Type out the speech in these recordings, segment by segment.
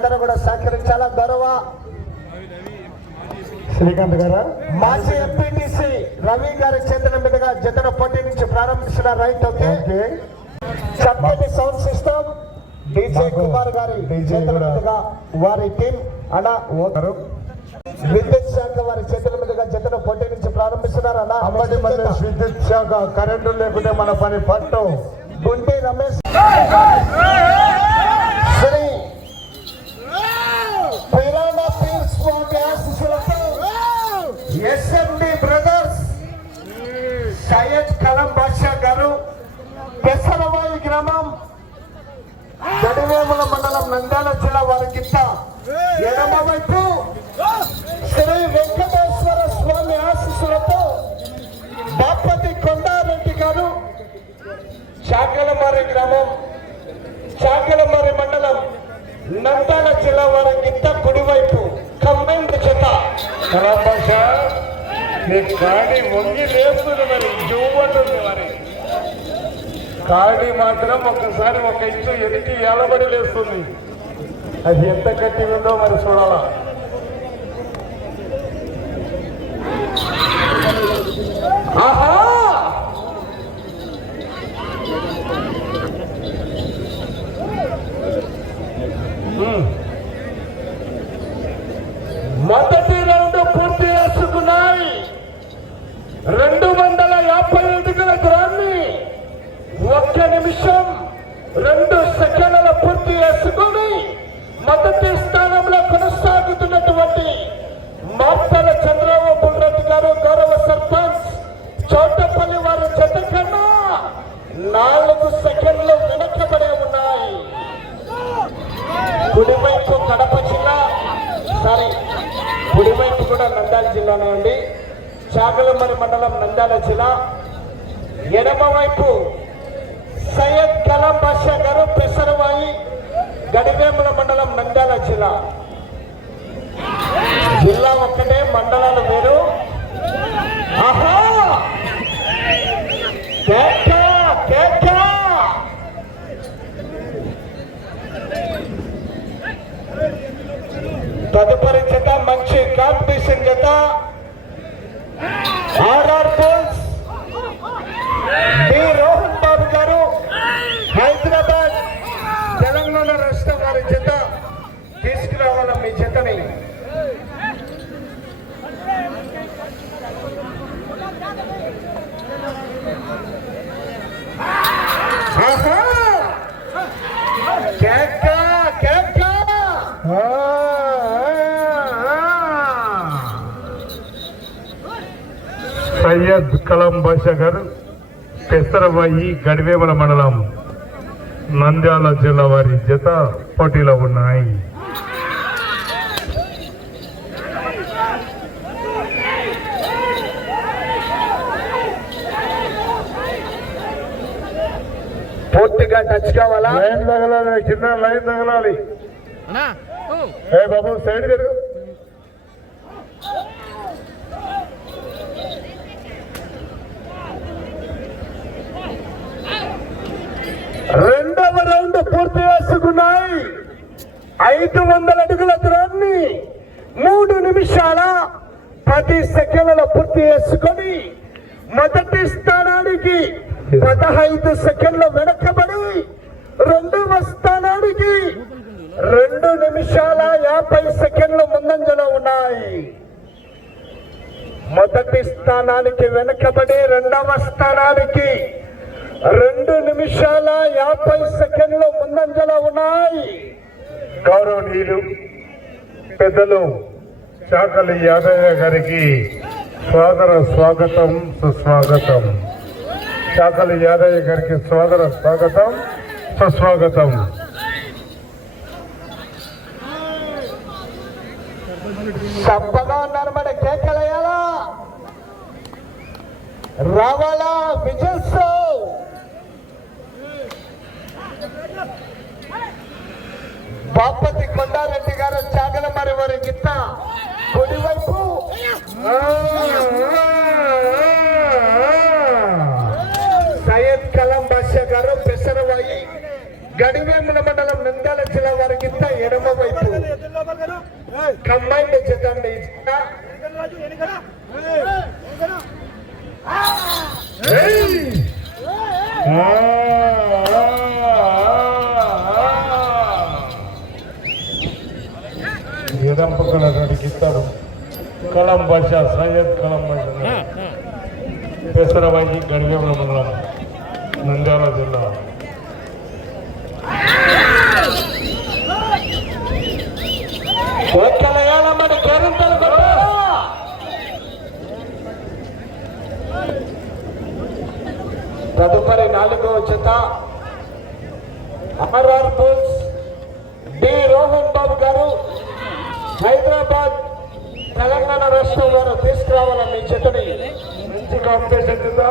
అందరూ కూడా సహకరించాలా. గౌరవ శ్రీకాంత్ గారు మాజీ ఎంపీటీసీ రవి గారి చేతుల మీదుగా జతన పోటీ నుంచి ప్రారంభించిన రైట్. ఓకే, చక్కటి సౌండ్ సిస్టమ్ డీజే కుమార్ గారి చేతుల మీదుగా వారి టీం అన్న విద్యుత్ శాఖ వారి చేతుల మీదుగా జతన పోటీ నుంచి ప్రారంభిస్తున్నారు. అన్న అమ్మటి మధ్య విద్యుత్ శాఖ కరెంటు లేకుంటే మన పని పట్టు. గుంటి రమేష్ శ్రీ పిరానా పీర్ స్వామి ఆశీస్సులతో ఎస్ఎండి బ్రదర్స్ సయ్యద్ కలం బాషా గారు పెసరవాయి గ్రామం గడివేముల మండలం నంద్యాల జిల్లా వారికింత ఎడమ వైపు శ్రీ వెంకటేశ్వర స్వామి ఆశీస్సులతో బాపతి కొండారెడ్డి గారు చాకలమారి గ్రామం చాకలమారి మండలం నంద్యాల జిల్లా వారికింత కుడివైపు కంబైన్డ్ చేత కళాభాష నీ కాడి వంగి లేస్తుంది మరి జూవంటుంది మరి కాడి మాత్రం ఒక్కసారి ఒక ఇంచు ఎత్తి ఏలబడి లేస్తుంది. అది ఎంత గట్టి ఉందో మరి చూడాలా. ఆహా మొదటి రౌండ్ పూర్తి చేసుకున్నాయి. 250 అడుగుల దూరాన్ని 1 నిమిషం 2 సెకండ్ల పూర్తి చేసుకుని మొదటి స్థానంలో కొనసాగుతున్నటువంటి మార్తల చంద్రబాబు బుల్రెడ్డి గారు గౌరవ సర్పంచ్ చోటపల్లి వారి జత కన్నా 4 సెకండ్లు వెనకబడే ఉన్నాయి. కుడివైపు కడప జిల్లా, కుడివైపు కూడా నంద్యాల జిల్లానే అండి. చాగలమరి మండలం నంద్యాల జిల్లా. ఎడమ వైపు సయ్యద్ కలాం బాషా గారు పెసరవాయి గడివేముల మండలం నంద్యాల జిల్లా. జిల్లా ఒక్కటే, మండలాలు వేరు. ఆహా తదుపరి జత మంచి కాంపిటీషన్ జత ఆర్ఆర్ బోల్స్ బి రోహన్ బాబు గారు హైదరాబాద్ తెలంగాణ రాష్ట్రం వారి జత తీసుకురావాల మీ జతని. సయ్యద్ కలాం బాషా గారు పెసరవాయి గడివేముల మండలం నంద్యాల జిల్లా వారి జత పోటీలో ఉన్నాయి. పూర్తిగా టచ్ కావాలా? లైన్ తగలాలి, కింద లైన్ తగలాలి. ఏ బాబు సైడ్ తిరుగు. రెండవ రౌండ్ పూర్తి చేసుకున్నాయి. 500 అడుగుల దూరాన్ని 3 నిమిషాల 10 సెకండ్లలో పూర్తి చేసుకొని మొదటి స్థానానికి 15 సెకండ్లు వెనకబడి రెండవ స్థానానికి 2 నిమిషాల 50 సెకండ్లు ముందంజలో ఉన్నాయి. మొదటి స్థానానికి వెనకబడి రెండవ స్థానానికి 2 నిమిషాల 50 సెకండ్లు ముందంజలో ఉన్నాయి. గౌరవనీయులు పెద్దలు చాకలి యాదయ్య గారికి స్వాగత స్వాగతం సుస్వాగతం. చాకలి యాదయ్య గారికి స్వాగత స్వాగతం సుస్వాగతం. సబ్బగా ఉన్నారు మరి కేకలయ్యాలా రావాలా విజిల్స్. బాపతి కొండారెడ్డి గారు చాగలమరి వారి గిత్త కుడివైపు సయ్యద్ కలాం బాషా గారు పెసరవాయి గడివేముల మండలం నంద్యాల జిల్లా వారి గిత్త ఎడమ వైపు ఎడం పక్కన ఇస్తారు కలం భాష సయ్యద్ కలం భాష పెసరవాయి గడివేల మండలం నంద్యాల జిల్లా. ఒక్కలయాలమ్మడి కేరింతలు కొట్టారా? తదుపరి 4వ జత ఆర్ఆర్ బుల్స్ డి రోహన్ బాబు గారు హైదరాబాద్ తెలంగాణ రాష్ట్రం వారు తీసుకురావాలని మీ జతని మంచి కాంపిటీషన్ కింద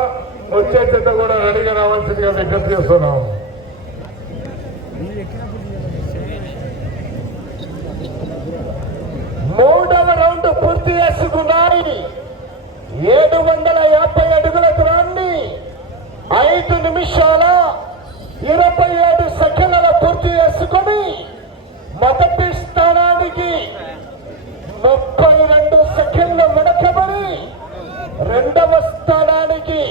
వచ్చే జత కూడా రెడీగా రావాల్సిందిగా విజ్ఞప్తి చేస్తున్నాం. మూడవ రౌండ్ పూర్తి చేసుకున్నాయి. 750 అడుగుల దూరాన్ని 5 నిమిషాల 27 సెకండ్ల పూర్తి చేసుకొని మొదటి స్థానానికి 32 సెకండ్లు వెనకబడి రెండవ స్థానానికి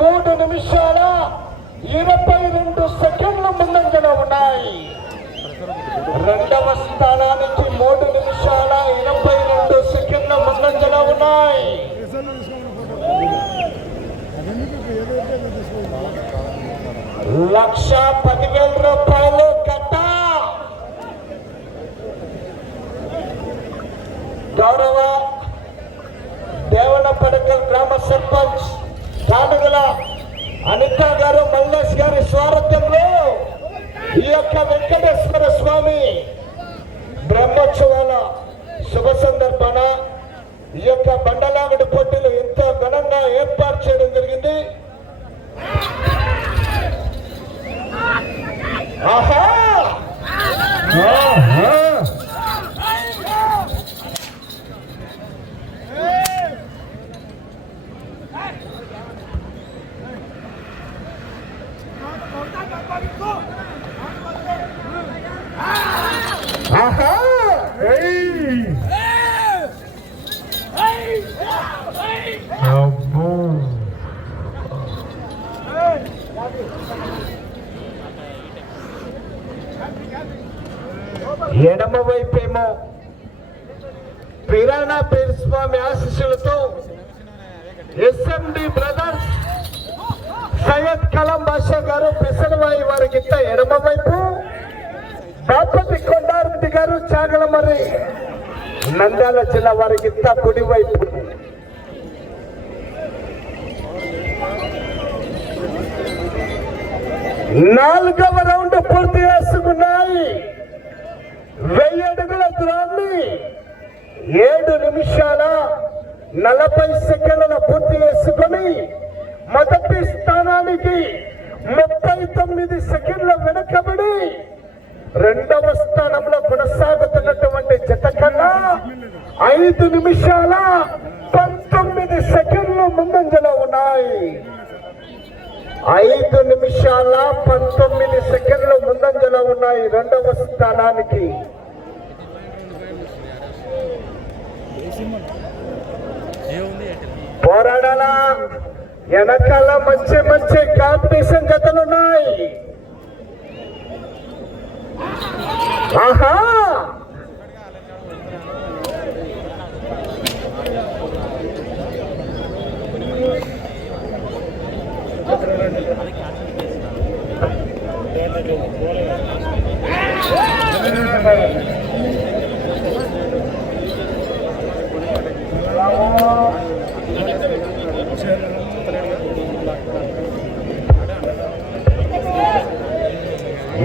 3 నిమిషాల 22 సెకండ్లు ముందంజలో ఉన్నాయి. రెండవ స్థానానికి 3 నిమిషాల 22 సెకండ్ల ముందంజలో ఉన్నాయి. ₹1,10,000 కట్ట. గౌరవ దేవనపడకల్ గ్రామ సర్పంచ్ కానుగల అనిత గారు మల్లేష్ గారి స్వాగతంలో ఈ యొక్క వెంకటేశ్వర స్వామి బ్రహ్మోత్సవాల శుభ సందర్భాన ఈ యొక్క బండలాగడి పోటీలు ఎంతో ఘనంగా ఏర్పాటు చేయడం జరిగింది. ఆహా ఆహా ఎడమ వైపేమో పిరాణా పీర్ స్వామి ఆశీస్సులతో ఎస్ఎండి బ్రదర్స్ సయ్యద్ కలం బాషా గారు పెసరవాయి వారికి ఎడమ వైపు, బాపతి కొండారెడ్డి గారు చాగలమర్రి నంద్యాల జిల్లా వారికి కుడి వైపు. నాలుగవ రౌండ్ పూర్తి చేసుకున్నాయి. 1000 అడుగుల దూరాన్ని 7 నిమిషాల 40 సెకండ్ల పూర్తి చేసుకొని మొదటి స్థానానికి 39 సెకండ్ల వెనకబడి రెండవ స్థానంలో కొనసాగుతున్నటువంటి జత కన్నా 5 నిమిషాల 19 సెకండ్లు ముందంజలో ఉన్నాయి. 5 నిమిషాల 19 సెకండ్లు ముందంజలో ఉన్నాయి రెండవ స్థానానికి. పోరాడాలా, వెనకాల మంచి మంచి కాంపిటీషన్ జతలున్నాయి. ఆహా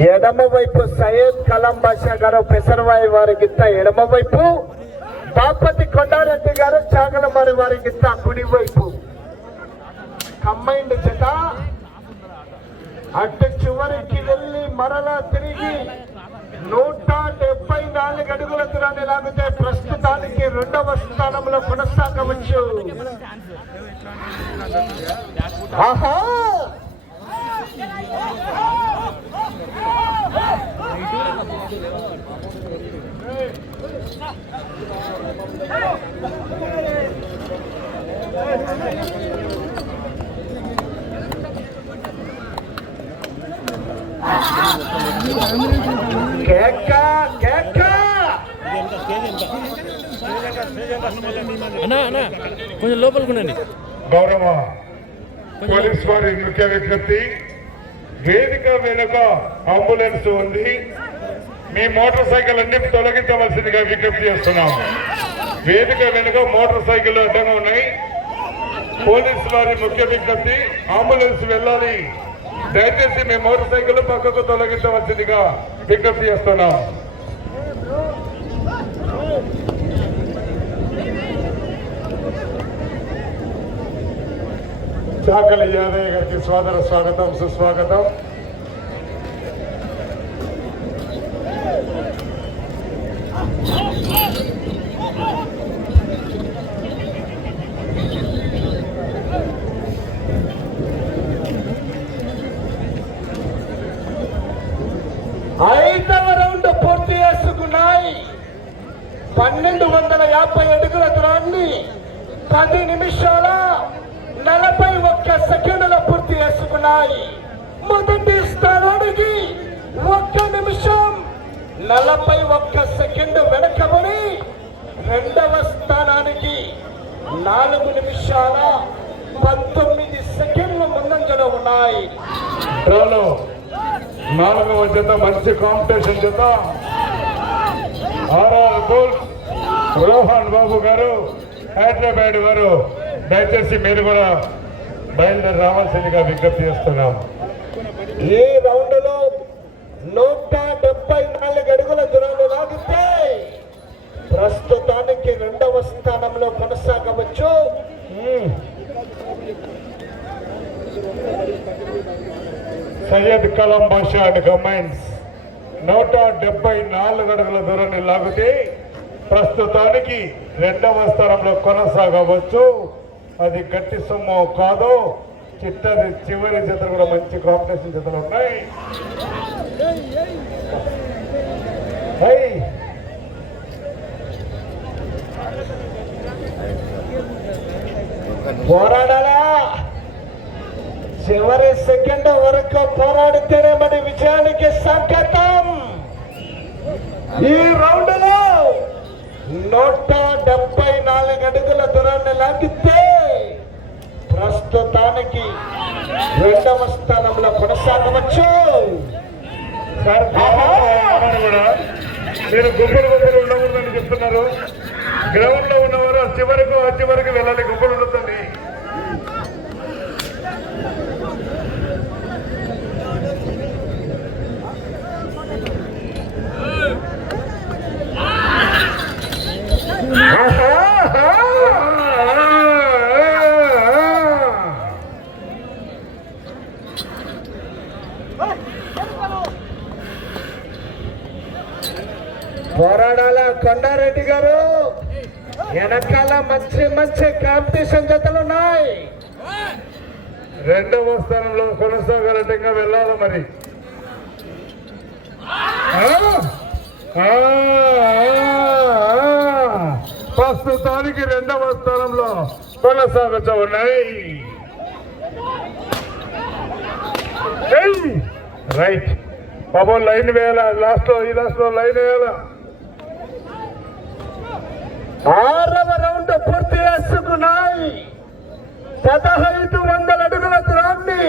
ఎడమ వైపు సయ్యద్ కలం బాషా గారు పెసరవాయి వారికి ఎడమ వైపు, బాపతి కొండారెడ్డి గారు చాగలమారి వారికి కుడి వైపు. కంబైండ్ జత అటు చివరికి వెళ్ళి మరలా తిరిగి 174 అడుగుల దూరాన్ని లాగితే ప్రస్తుతానికి రెండవ స్థానంలో కొనసాగవచ్చు. ఆహా కేక కేక అన్నా అన్నా కొంచెం లోపలికి ఉండండి. గౌరవ పోలీస్ వారి ముఖ్య విజ్ఞప్తి, వేదిక వెనుక అంబులెన్స్ ఉంది, మీ మోటార్ సైకిల్ అన్ని తొలగించవలసిందిగా విజ్ఞప్తి చేస్తున్నాం. వేదిక వెనుక మోటార్ సైకిల్ అడ్డంగా ఉన్నాయి. పోలీసు వారి ముఖ్య విజ్ఞప్తి, అంబులెన్స్ వెళ్ళాలి, దయచేసి మీ మోటార్ సైకిల్ పక్కకు తొలగించవలసిందిగా విజ్ఞప్తి చేస్తున్నాం. చాకలి యాదయ్య గారికి స్వాగత స్వాగతం సుస్వాగతం. ఐదవ రౌండ్ పూర్తి చేసుకున్నాయి. 1250 అడుగుల దూరాన్ని 10 నిమిషాల 41 సెకండ్ల పూర్తి చేసుకున్నాయి. మొదటి స్థానానికి 1 నిమిషం 41 సెకండ్ వెనకబడి రెండవ స్థానానికి 4 నిమిషాల 19 సెకండ్ల ముందంజలో ఉన్నాయి. డ్రాలో 4వ జత మంచి కాంపిటీషన్ జత ఆర్ఆర్ బుల్స్ రోహన్ బాబు గారు, హైదరాబాద్ వారు, దయచేసి మీరు కూడా బయలుదేరి రావాల్సిందిగా విజ్ఞప్తి చేస్తున్నాం. ఈ రౌండ్ లో 174 అడుగుల దూరాన్ని లాగితే ప్రస్తుతానికి రెండవ స్థానంలో కొనసాగవచ్చు. సయ్యద్ కలం బాషా అండ్ కంబైన్స్ 174 అడుగుల దూరాన్ని లాగితే ప్రస్తుతానికి రెండవ స్థానంలో కొనసాగవచ్చు. అది గట్టి సొమ్ము కాదు, చివరి జతలు కూడా మంచి కాంపిటీషన్ జతలు ఉన్నాయి. పోరాడాలా, చివరి సెకండ్ వరకు పోరాడితేనే మన విజయానికి సంకేతం. ఈ రౌండ్ లో 174 అడుగుల దూరాన్ని లాగితే ప్రస్తుతానికి రెండవ స్థానంలో కొనసాగవచ్చు. మీరు గుంపులు ఉండకూడదని చెప్తున్నారు. గ్రౌండ్ లో ఉన్నవారు చివరికి వెళ్ళాలి, గుంపులు ఉండదండి. పోరాడాల కొండారెడ్డి గారు, వెనకాల మంచి కాంపిటీషన్ జతలు ఉన్నాయి. రెండవ స్థానంలో కొనసాగాలంటే ఇంకా వెళ్ళాలి మరి. ప్రస్తుతానికి రెండవ స్థానంలో కొనసాగుతూ ఉన్నాయి. రైట్ బాబు, లైన్ వేయాల, ఈ లాస్ట్ లో లైన్ వేయాల. 6వ రౌండ్ పూర్తి చేసుకున్నాయి. 1500 అడుగుల దూరాన్ని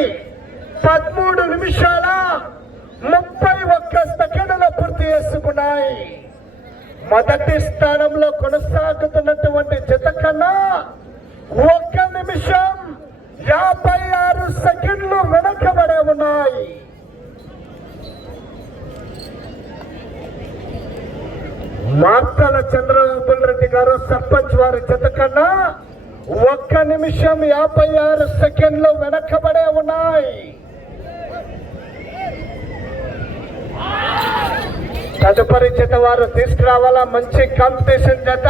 13 నిమిషాల 31 సెకండ్ల పూర్తి చేసుకున్నాయి. మొదటి స్థానంలో కొనసాగుతున్నటువంటి జత కన్నా 1 నిమిషం 56 సెకండ్లు వెనకబడే ఉన్నాయి. మార్తల చంద్రబాబు రెడ్డి గారు సర్పంచ్ వారి జత కన్నా 1 నిమిషం 56 సెకండ్లు వెనకబడే ఉన్నాయి. తదుపరి జత వారు తీసుకురావాలా మంచి కాంపిటీషన్ జత.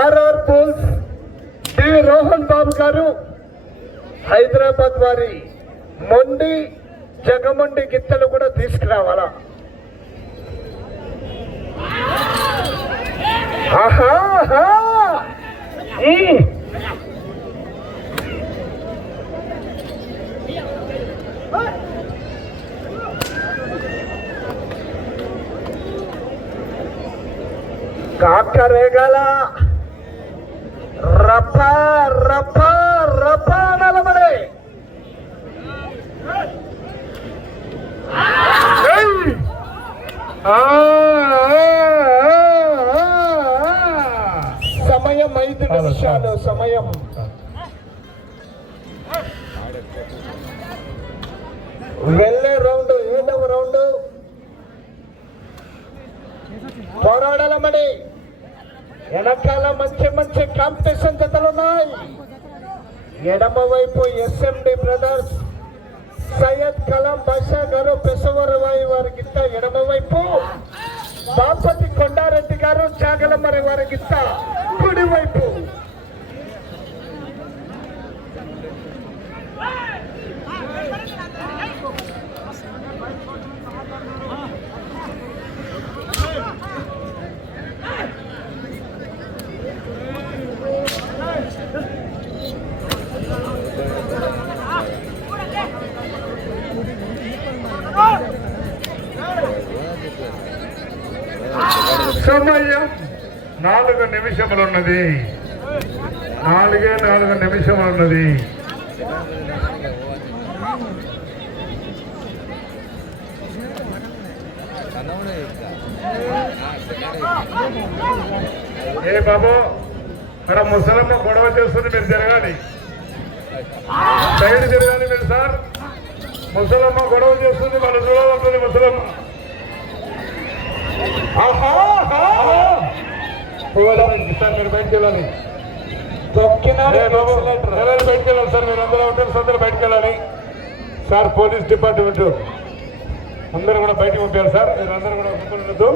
ఆర్ఆర్ బుల్స్ డి రోహన్ బాబు గారు, హైదరాబాద్ వారి మొండి జగమొండి గిత్తలు కూడా తీసుకురావాలా. కరేగల రప రప రప నలబడే సమయం 5 నిమిషాలు సమయం. వెళ్ళే రౌండ్ 7వ రౌండ్ పోరాడాలమ్మడి. వెనకాల మంచి మంచి కాంపిటీషన్ జతలు ఉన్నాయి. ఎడమ వైపు ఎస్ఎండి బ్రదర్స్ సయ్యద్ కలాం బాషా గారు పెసవర్ వారి గిత్త ఎడమ వైపు, బాపతి కొండారెడ్డి గారు చాగలమరి వారి గిత్త కుడి వైపు. సమయం 4 నిమిషములున్నది. 4 నిమిషములున్నది. ఏ బాబు మరి ముసలమ్మ గొడవ చేస్తుంది, మీరు జరగాలి, సైడ్ జరగాలి మీరు సార్. ముసలమ్మ గొడవ చేస్తుంది, మన చూడాలంటుంది ముసలమ్మ. సార్ మీరు బయటకు వెళ్ళాలి, బయటకు వెళ్ళాలి సార్. మీరు అందరూ ఉంటారు, అందరూ బయటకు వెళ్ళాలి సార్. పోలీస్ డిపార్ట్మెంట్ అందరూ కూడా బయటకు పంపారు సార్. మీరు అందరూ కూడా ఉండద్దు.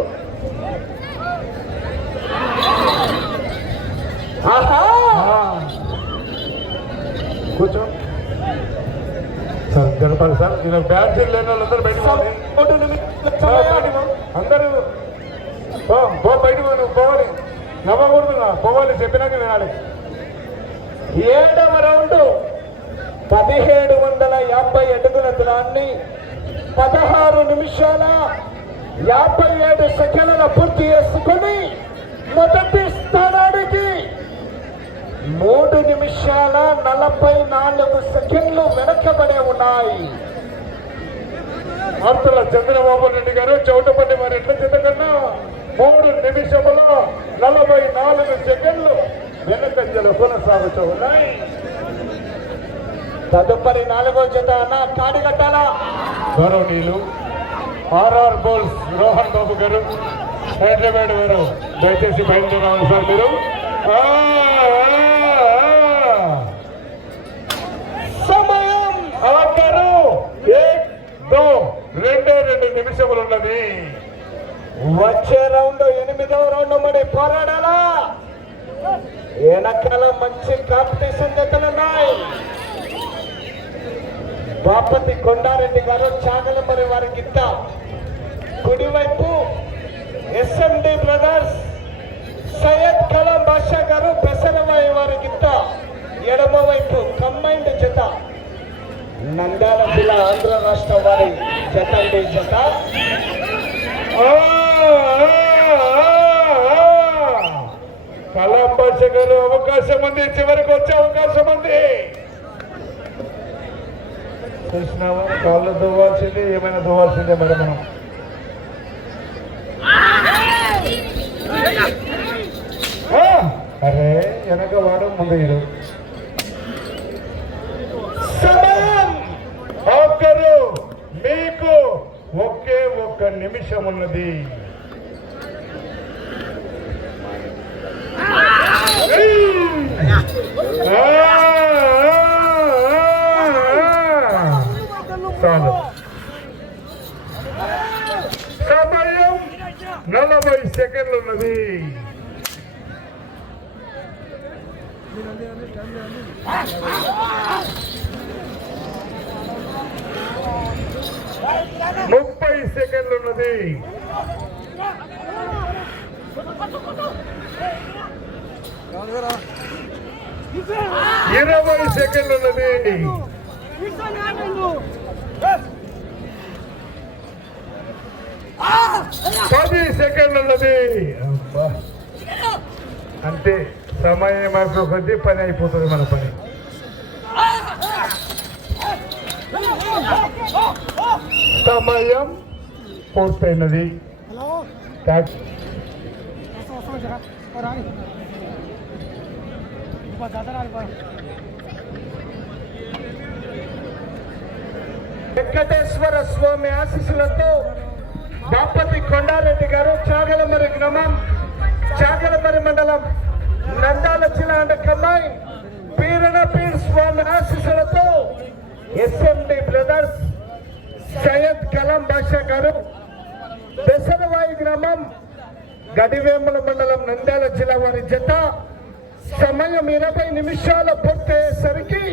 కూర్చో సార్, జరపాలి సార్. నేను బ్యాడ్జీలు లేని వాళ్ళందరూ బయటకు అందరూ బయటకు పోవాలి, నవ్వకూడదు, పోవాలి, చెప్పినాక వినాలి. 7వ రౌండ్ 1750 అడుగుల దూరాన్ని 16 నిమిషాల 57 సెకండ్ల పూర్తి చేసుకుని మొదటి స్థానానికి 3 నిమిషాల 44 సెకండ్లు వెనకబడే ఉన్నాయి. ఆర్తుల చంద్రబాబు నాయుడు గారు చౌటపల్లి వారి ఎట్ల చేత కన్నా 3 నిమిషముల 44 సెకండ్లు వెనకంజలు కొనసాగుతూ ఉన్నాయి. తదుపరి 4వ జత అన్న కాడిగట్టాల గౌరవనీయులు ఆర్ఆర్ బోల్స్ రోహన్ బాబు గారు, హైదరాబాద్ వారు దయచేసి బయలుదేరాలి సార్. మీరు సమయం ఆఖరు 2 నిమిషములు ఉన్నది. వచ్చే రౌండ్ 8వ రౌండ్ మరి పోరాడాలా. వెనకాల మంచి కాంపిటీషన్ జతలున్నాయి. బాపతి కొండారెడ్డి గారు చాగలమరి వారి గిత్త కుడివైపు, ఎస్ఎండి బ్రదర్స్ సయ్యద్ కలాం బాషా గారు పెసరవాయి వారి గిత్త ఎడమ వైపు కంబైన్డ్ జత. నంద్యాల జిల్లా ఆంధ్ర రాష్ట్రం వారి జత జత. కలాం బాషా గారు అవకాశం ఉంది, చివరికి వచ్చే అవకాశం ఉంది. చూసినావా, కాళ్ళు దువ్వాల్సిందే, ఏమైనా దువ్వాల్సిందే మరి మనం. అరే వెనక వాడు ముందు ఇరు. సమయం ఒక్కరు మీకు ఒకే 1 నిమిషం ఉన్నది. చాలు. సమయం 40 సెకండ్లు ఉన్నది. ముప్పై సెకండ్లు ఉన్నది. 20 సెకండ్లు ఉన్నది. 10 సెకండ్లు ఉన్నది. అంతే సమయం అయిపోయే కొద్దీ పని అయిపోతుంది మన పని. సమయం పూర్తయినది. వెంకటేశ్వర స్వామి ఆశీస్సులతో బాపతి కొండారెడ్డి గారు చాగలమరి గ్రామం చాగలమరి మండలం నంద్యాల జిల్లా అండ్ కంబైన్ పీరణపీర్ స్వామి ఆశీస్సులతో ఎస్ఎండి బ్రదర్స్ సయ్యద్ కలాం బాషా గారు పెసరవాయి గ్రామం గడివేముల మండలం నంద్యాల జిల్లా వారి జత సమయం 20 నిమిషాలు పూర్తయ్యేసరికి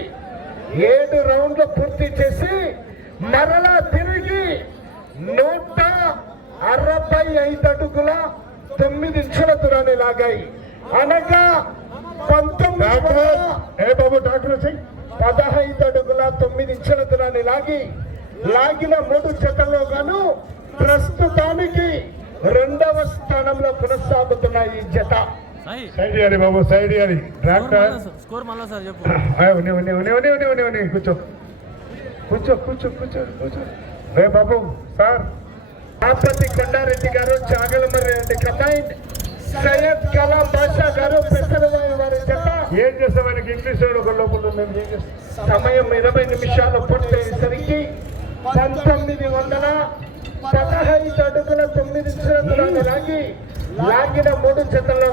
7 రౌండ్లు పూర్తి చేసి మరలా తిరిగి 165 అడుగుల 9 ఇంచుల దూరాన్ని లాగాయి. అనగా 15 అడుగుల 9 ఇంచుల దూరాన్ని లాగిన 3 జతల్లో గాను ప్రస్తుతానికి 2వ స్థానంలో కొనసాగుతున్నాయి ఈ జత. సైడ్ ఇవ్వాలి బాబు, సైడ్ ఇవ్వాలి. ట్రాక్టర్ స్కోర్ మళ్ళా సార్ చెప్పు. కూర్చో రే బాబు సార్. బాపతి కొండారెడ్డి గారు చాగలమరి రెడ్డి కంబైన్ సయ్యద్ కలాం బాషా గారు పెసరవాయి వారి జత. ఏం చేస్తాం ఆయనకి ఇంగ్లీష్ ఒక లోపల మేము ఏం చేస్తాం. సమయం 20 నిమిషాలు పూర్తయ్యేసరికి 1915 అడుగుల 9 ఇంచుల దూరాన్ని లాగిన 3 జతల్లో